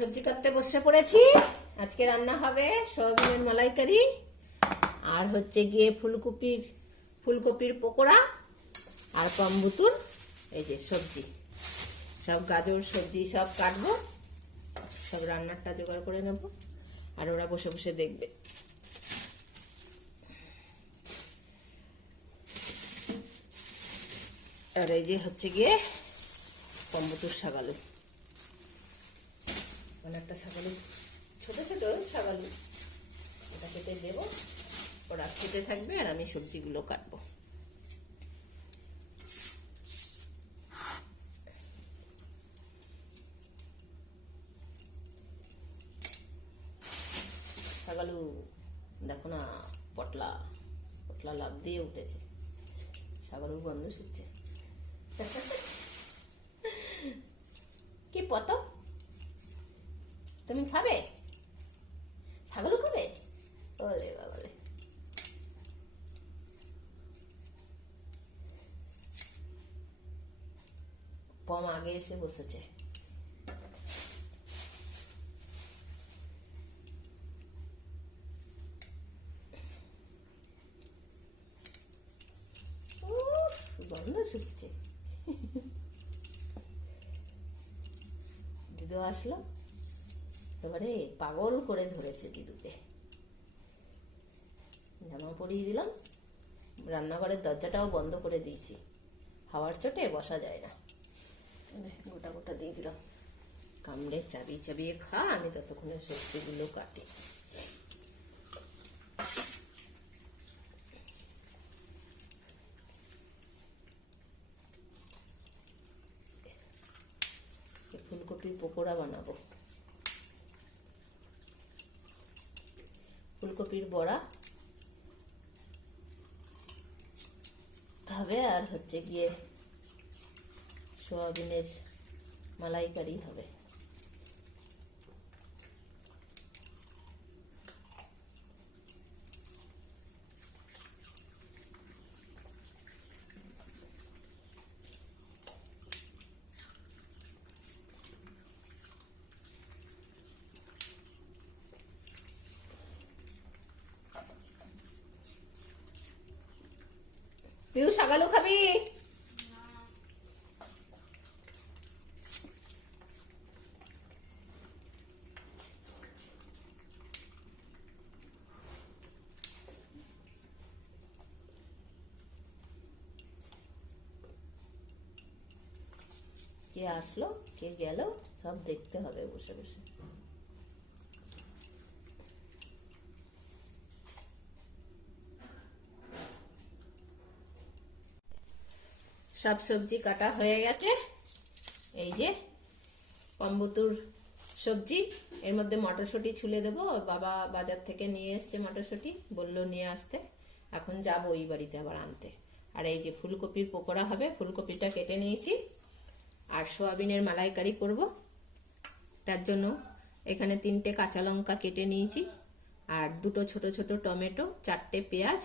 সবজি কাটতে বসে পড়েছি। আজকে রান্না হবে সয়াবিনের মালাইকারি আর হচ্ছে গিয়ে ফুলকপির পকোড়া আর পাম্বুতুর এই যে সবজি, সব গাজর সবজি সব কাটবো, সব রান্নাটা জোগাড় করে নেব আর ওরা বসে বসে দেখবে। আর এই যে হচ্ছে গিয়ে পাম্বুতুর শাকালু, অনেকটা শাকালু, ছোট ছোট শাকালু, এটা কেটে দেবো, ওরা খেতে থাকবে আর আমি সবজিগুলো কাটবো। শাকালু দেখো না, পটলা পটলা লাভ দিয়ে উঠেছে, শাকালুর গন্ধ শুকছে। কি পত, তুমি খাবে? ছাগলও খাবে? ওলে বাবালে, পম আগে এসে বসেছে। গন্ধ শুকছে। দিদু আসলো, এবারে পাগল করে ধরেছে দিদুকে। জামা পরিয়ে দিলাম, রান্নাঘরের দরজাটাও বন্ধ করে দিয়েছি, হাওয়ার চোটে বসা যায় না। গোটা গোটা দিয়ে দিলাম, কামড়ে চাবিয়ে চাবিয়ে খা, আমি ততক্ষণে সবজিগুলো কাটি। ফুলকপির পকোড়া বানাবো, ফুলকপির বড়া হবে আর হচ্ছে গিয়ে সয়াবিনের মালাইকারি হবে। পিউ শাকালু খাবি? কে আসলো কে গেল সব দেখতে হবে বসে বসে। সব সবজি কাটা হয়ে গেছে, এই যে পাম্বুতুর সবজি, এর মধ্যে মটরশুঁটি ছুলে দেবো। বাবা বাজার থেকে নিয়ে এসছে মটরশুঁটি, বললো নিয়ে আসতে, এখন যাবো ওই বাড়িতে আবার আনতে। আর এই যে ফুলকপির পকোড়া হবে, ফুলকপিটা কেটে নিয়েছি আর সয়াবিনের মালাইকারি করব। তার জন্য এখানে 3টে কাঁচা লঙ্কা কেটে নিয়েছি আর 2টো ছোট ছোট টমেটো, 4টে পেঁয়াজ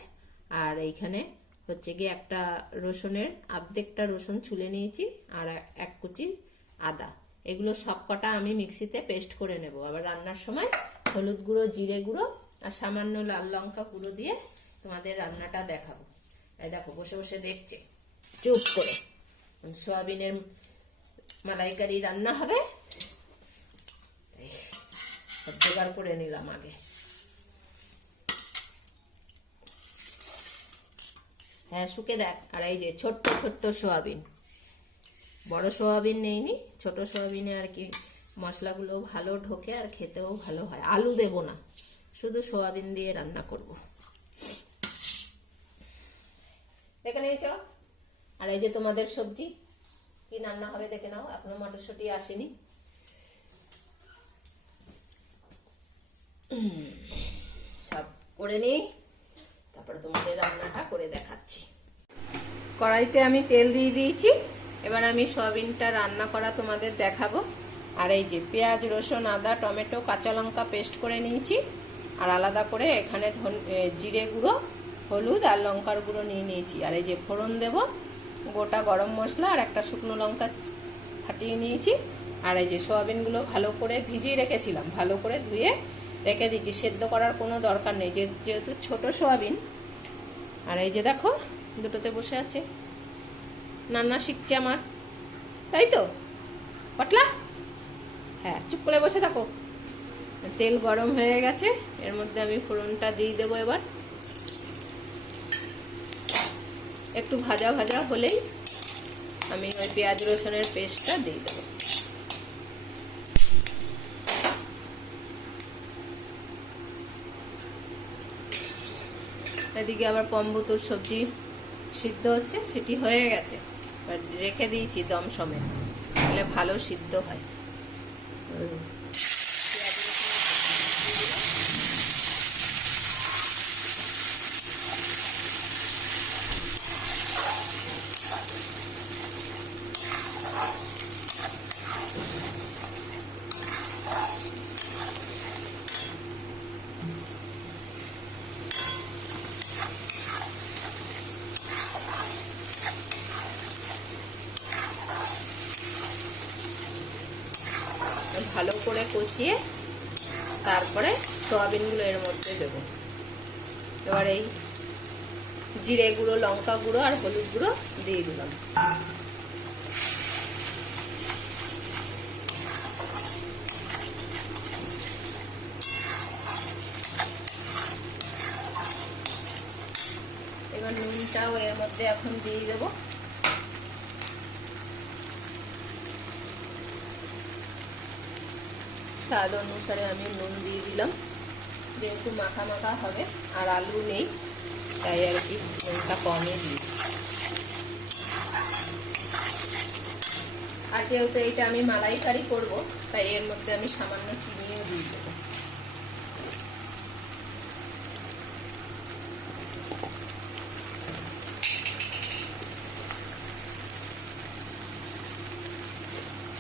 আর এইখানে হচ্ছে গিয়ে একটা রসুনের অর্ধেকটা রসুন ছুলে নিয়েছি আর 1 কুচি আদা। এগুলো সব কটা আমি মিক্সিতে পেস্ট করে নেব। আবার রান্নার সময় হলুদ গুঁড়ো, জিরে গুঁড়ো আর সামান্য লাল লঙ্কা গুঁড়ো দিয়ে তোমাদের রান্নাটা দেখাবো। এই দেখো বসে বসে দেখছে চুপ করে। সয়াবিনের মালাইকারি রান্না হবে, জোগাড় করে নিলাম আগে। হ্যাঁ শুকে দেখ। আর এই যে ছোট্ট ছোট্ট সোয়াবিন, বড় সোয়াবিন নেইনি, ছোট সোয়াবিনে আর কি মশলাগুলো ভালো ঢোকে আর খেতেও ভালো হয়। আলু দেব না, শুধু সোয়াবিন দিয়ে রান্না করব। দেখে নিয়েছ? আর এই যে তোমাদের সবজি কি রান্না হবে দেখে নাও, এখনো মটরশুঁটি আসেনি। সব করে নিই, তারপরে তোমাদের রান্নাটা করে দেখাচ্ছি। কড়াইতে আমি তেল দিয়ে দিয়েছি, এবার আমি সয়াবিনটা রান্না করা তোমাদের দেখাবো। আর এই যে পেঁয়াজ, রসুন, আদা, টমেটো, কাঁচা লঙ্কা পেস্ট করে নিয়েছি আর আলাদা করে এখানে জিরে গুঁড়ো, হলুদ আর লঙ্কার গুঁড়ো নিয়ে নিয়েছি। আর এই যে ফোড়ন দেব, গোটা গরম মশলা আর একটা শুকনো লঙ্কা ফাটিয়ে নিয়েছি আর এই যে সোয়াবিনগুলো ভালো করে ভিজিয়ে রেখেছিলাম, ভালো করে ধুয়ে রেখে দিচ্ছি, সেদ্ধ করার কোনো দরকার নেই যেহেতু ছোট সোয়াবিন। আর এই যে দেখো দুটোতে বসে আছে, রান্না শিখছে আমার, তাই তো পটলা? হ্যাঁ, চুপ করে বসে থাকো। তেল গরম হয়ে গেছে, এর মধ্যে আমি ফোড়নটা দিয়ে দেবো। এবার একটু ভাজা ভাজা হলেই আমি ওই পেঁয়াজ রসুনের পেস্টটা দিয়ে দেবো। এদিকে আবার পম্বুতুর সবজি সিদ্ধ হচ্ছে, সেটি হয়ে গেছে, রেখে দিয়েছি দম সমেত, তাহলে ভালো সিদ্ধ হয়। ভালো করে কষিয়ে তারপরে সোয়াবিনগুলো এর মধ্যে দেবো। এবার এই জিরে গুঁড়ো, লঙ্কা গুঁড়ো আর হলুদ গুঁড়ো দিয়ে দিলাম। এবার নুনটাও এর মধ্যে এখন দিয়ে দেবো। স্বাদ অনুসারে আমি নুন দিয়ে দিলাম, যেহেতু মাখা মাখা হবে আর আলু নেই তাই আর কি নুনটা কমই দিয়েছি। আর যেহেতু এইটা আমি মালাইকারি করব তাই এর মধ্যে আমি সামান্য চিনিও দিয়ে দেবো।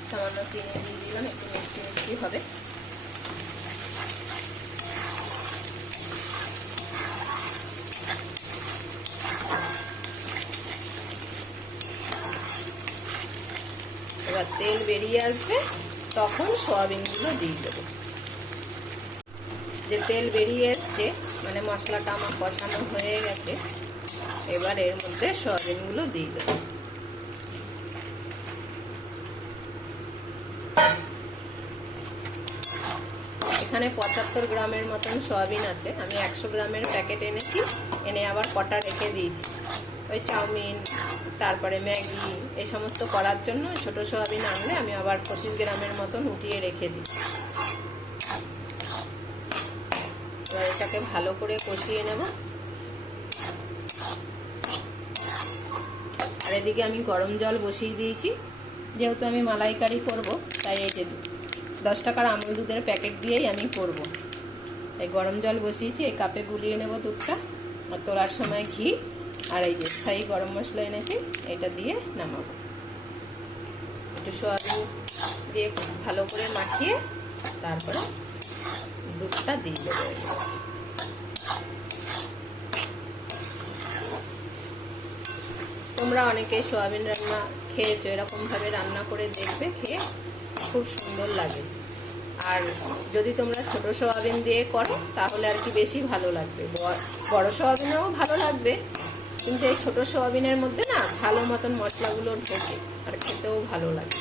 সামান্য চিনি দিয়ে দিলাম, একটু মিষ্টি মিষ্টি হবে। এবার তেল বেরিয়ে আসবে তখন সোয়াবিনগুলো দিয়ে দেবো। যে তেল বেরিয়ে এসছে মানে মশলাটা আমার কষানো হয়ে গেছে, এবার এর মধ্যে সোয়াবিনগুলো দিয়ে দেবো। এখানে 75 গ্রামের মতন সয়াবিন আছে, আমি 100 গ্রামের প্যাকেট এনেছি, এনে আবার কটা রেখে দিয়েছি ওই চাউমিন তারপরে ম্যাগি এই সমস্ত করার জন্য। ছোট সয়াবিন আনলে আমি আবার 25 গ্রামের মতন উঠিয়ে রেখে দিই। এবার এটাকে ভালো করে কষিয়ে নেব। আর এদিকে আমি গরম জল বসিয়ে দিয়েছি, যেহেতু আমি মালাইকারি করব তাই এই যে 10 টাকার আমুল দুধের প্যাকেট দিয়েই আমি করব। এই গরম জল বসিয়েছি, এই কাপে গুলিয়ে নেব দুধটা, আর তোলার সময় ঘি আর এই যে স্থায়ী গরম মশলা এনেছি এটা দিয়ে নামাবো। একটু সোয়াবিন দিয়ে ভালো করে মাখিয়ে তারপরে দুধটা দিয়ে দেবো। তোমরা অনেকেই সোয়াবিন রান্না খেয়েছো, এরকমভাবে রান্না করে দেখবে, খেয়ে খুব সুন্দর লাগে। আর যদি তোমরা ছোট সোয়াবিন দিয়ে করো তাহলে আর কি বেশি ভালো লাগবে। বড় সোয়াবিনেও ভালো লাগবে, কিন্তু এই ছোট সোয়াবিনের মধ্যে না ভালো মতন মশলাগুলো ঢোকে আর খেতেও ভালো লাগে।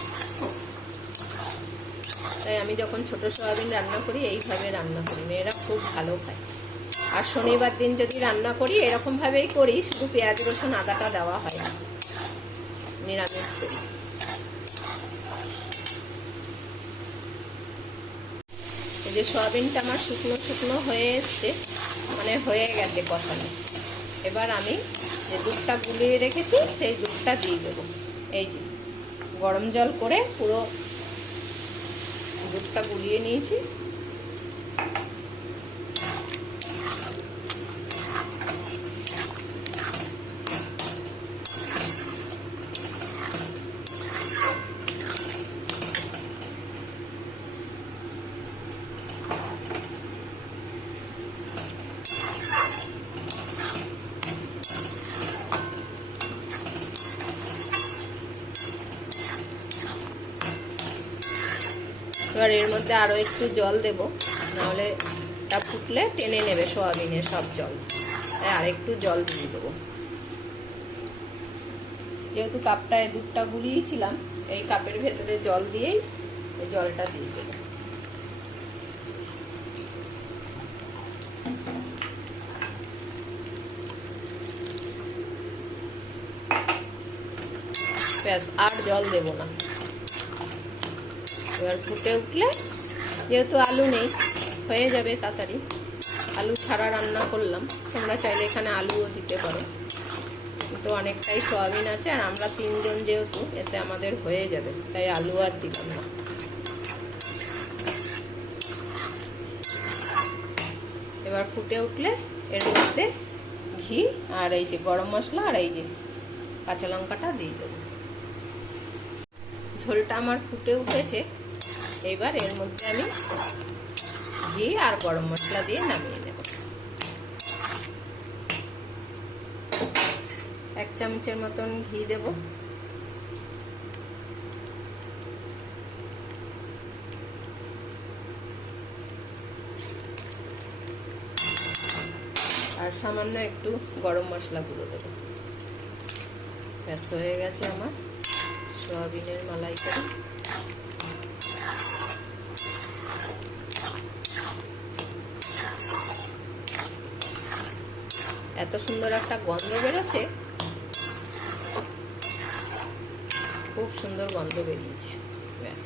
তাই আমি যখন ছোট সোয়াবিন রান্না করি এইভাবে রান্না করি, মেয়েরা খুব ভালো খায়। আর শনিবার দিন যদি রান্না করি এরকমভাবেই করি, শুধু পেঁয়াজ রসুন আদাটা দেওয়া হয় না, নিরামিষ করি। এই যে সোয়াবিনটা আমার শুকনো শুকনো হয়ে এসছে, মানে হয়ে গেছে কষানো। এবার আমি যে দুধটা গুলিয়ে রেখেছি সেই দুধটা দিয়ে দেবো। এই যে গরম জল করে পুরো দুধটা গুলিয়ে নিয়েছি। এর মধ্যে আরও একটু জল দেব, নাহলে তা ফুটলে টেনে নেবে সোয়াবিনের সব জল, তাই আর একটু জল দিয়ে দেবো। যেহেতু কাপটায় দুধটা গুলিয়েছিলাম, এই কাপের ভেতরে জল দিয়েই এই জলটা দিয়ে দেবো। ব্যাস, আর জল দেব না। এবার ফুটে উঠলে, যেহেতু আলু নেই, হয়ে যাবে তাড়াতাড়ি। আলু ছাড়া রান্না করলাম, তোমরা চাইলে এখানে আলুও দিতে পারো, কিন্তু অনেকটাই সয়াবিন আছে আর আমরা 3 জন যেহেতু, এতে আমাদের হয়ে যাবে, তাই আলু আর দিলাম না। এবার ফুটে উঠলে এর মধ্যে ঘি আর এই যে গরম মশলা আর এই যে কাঁচা লঙ্কাটা দিয়ে দেবো। ঝোলটা আমার ফুটে উঠেছে, এবার এর মধ্যে আমি ঘি আর গরম মশলা দিয়ে নামিয়ে নেব। 1 চামচের মতন ঘি দেব, আর সামান্য একটু গরম মশলা গুঁড়ো দেবো। ব্যাস, হয়ে গেছে আমার সয়াবিনের মালাইকারি। এত সুন্দর একটা গন্ধ বেরোচ্ছে, খুব সুন্দর গন্ধ বেরিয়েছে। ব্যাস,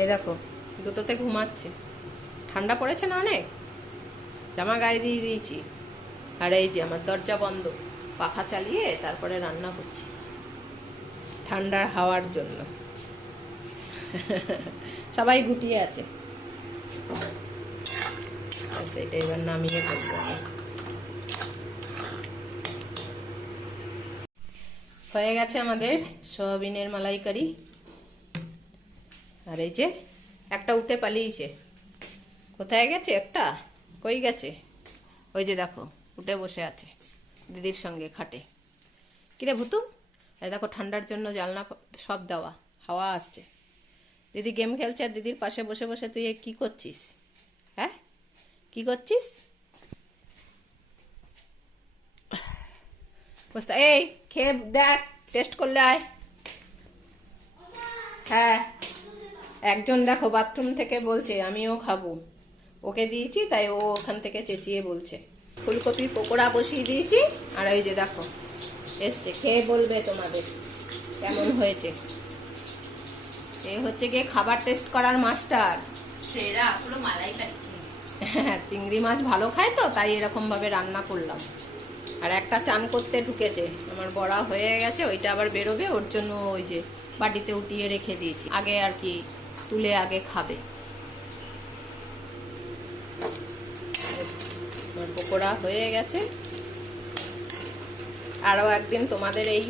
এই দেখো দুটোতে ঘুমাচ্ছে। ঠান্ডা পড়েছে না অনেক, জামা গায়ে দিয়ে দিয়েছি, আর এই যে আমার দরজা বন্ধ, পাখা চালিয়ে তারপরে রান্না করছি ঠান্ডার হাওয়ার জন্য। সবাই গুটিয়ে আছে। এটা এবার নামিয়ে ফেলবো। হয়ে গেছে আমাদের সয়াবিনের মালাইকারি। আর এই যে একটা উঠে পালিয়েছে, কোথায় গেছে একটা, কই গেছে, ওই যে দেখো উঠে বসে আছে দিদির সঙ্গে খাটে। কিরে ভুতু, এই দেখো ঠান্ডার জন্য জানলা সব দেওয়া, হাওয়া আসছে। দিদি গেম খেলছে আর দিদির পাশে বসে বসে তুই কি করছিস? হ্যাঁ, কি করছিস? এই খেয়ে দেখ, টেস্ট করলে আয়। হ্যাঁ, একজন দেখো বাথরুম থেকে বলছে আমিও খাবো, ওকে দিয়েছি তাই ও ওখান থেকে চেঁচিয়ে বলছে। ফুলকপির পকোড়া বসিয়ে দিয়েছি, আর ওই যে দেখো এসছে, খেয়ে বলবে তোমাদের কেমন হয়েছে। এ হচ্ছে গিয়ে খাবার টেস্ট করার মাস্টার, সেরা পুরো মালাইকারি। হ্যাঁ, চিংড়ি মাছ ভালো খায় তো, তাই এরকম ভাবে রান্না করলাম। আর একটা চান করতে ঢুকেছে, আমার বড়া হয়ে গেছে, ওইটা আবার বেরোবে, ওর জন্য ওই যে বাটিতে উঠিয়ে রেখে দিয়েছি, আগে আর কি তুলে আগে খাবে। আমার পকোড়া হয়ে গেছে। আরও একদিন তোমাদের এই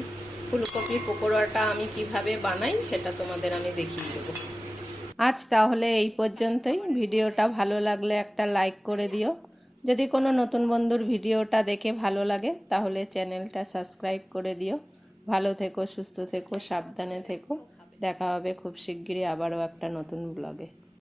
ফুলকপির পকোড়াটা আমি কিভাবে বানাই সেটা তোমাদের আমি দেখিয়ে দেবো। আজ তাহলে এই পর্যন্তই। ভিডিওটা ভালো লাগলে একটা লাইক করে দিও। যদি কোনো নতুন বন্ধুর ভিডিওটা দেখে ভালো লাগে তাহলে চ্যানেলটা সাবস্ক্রাইব করে দিও। ভালো থেকো, সুস্থ থেকো, সাবধানে থেকো। দেখা হবে খুব শিগগিরই আবারও একটা নতুন ব্লগে।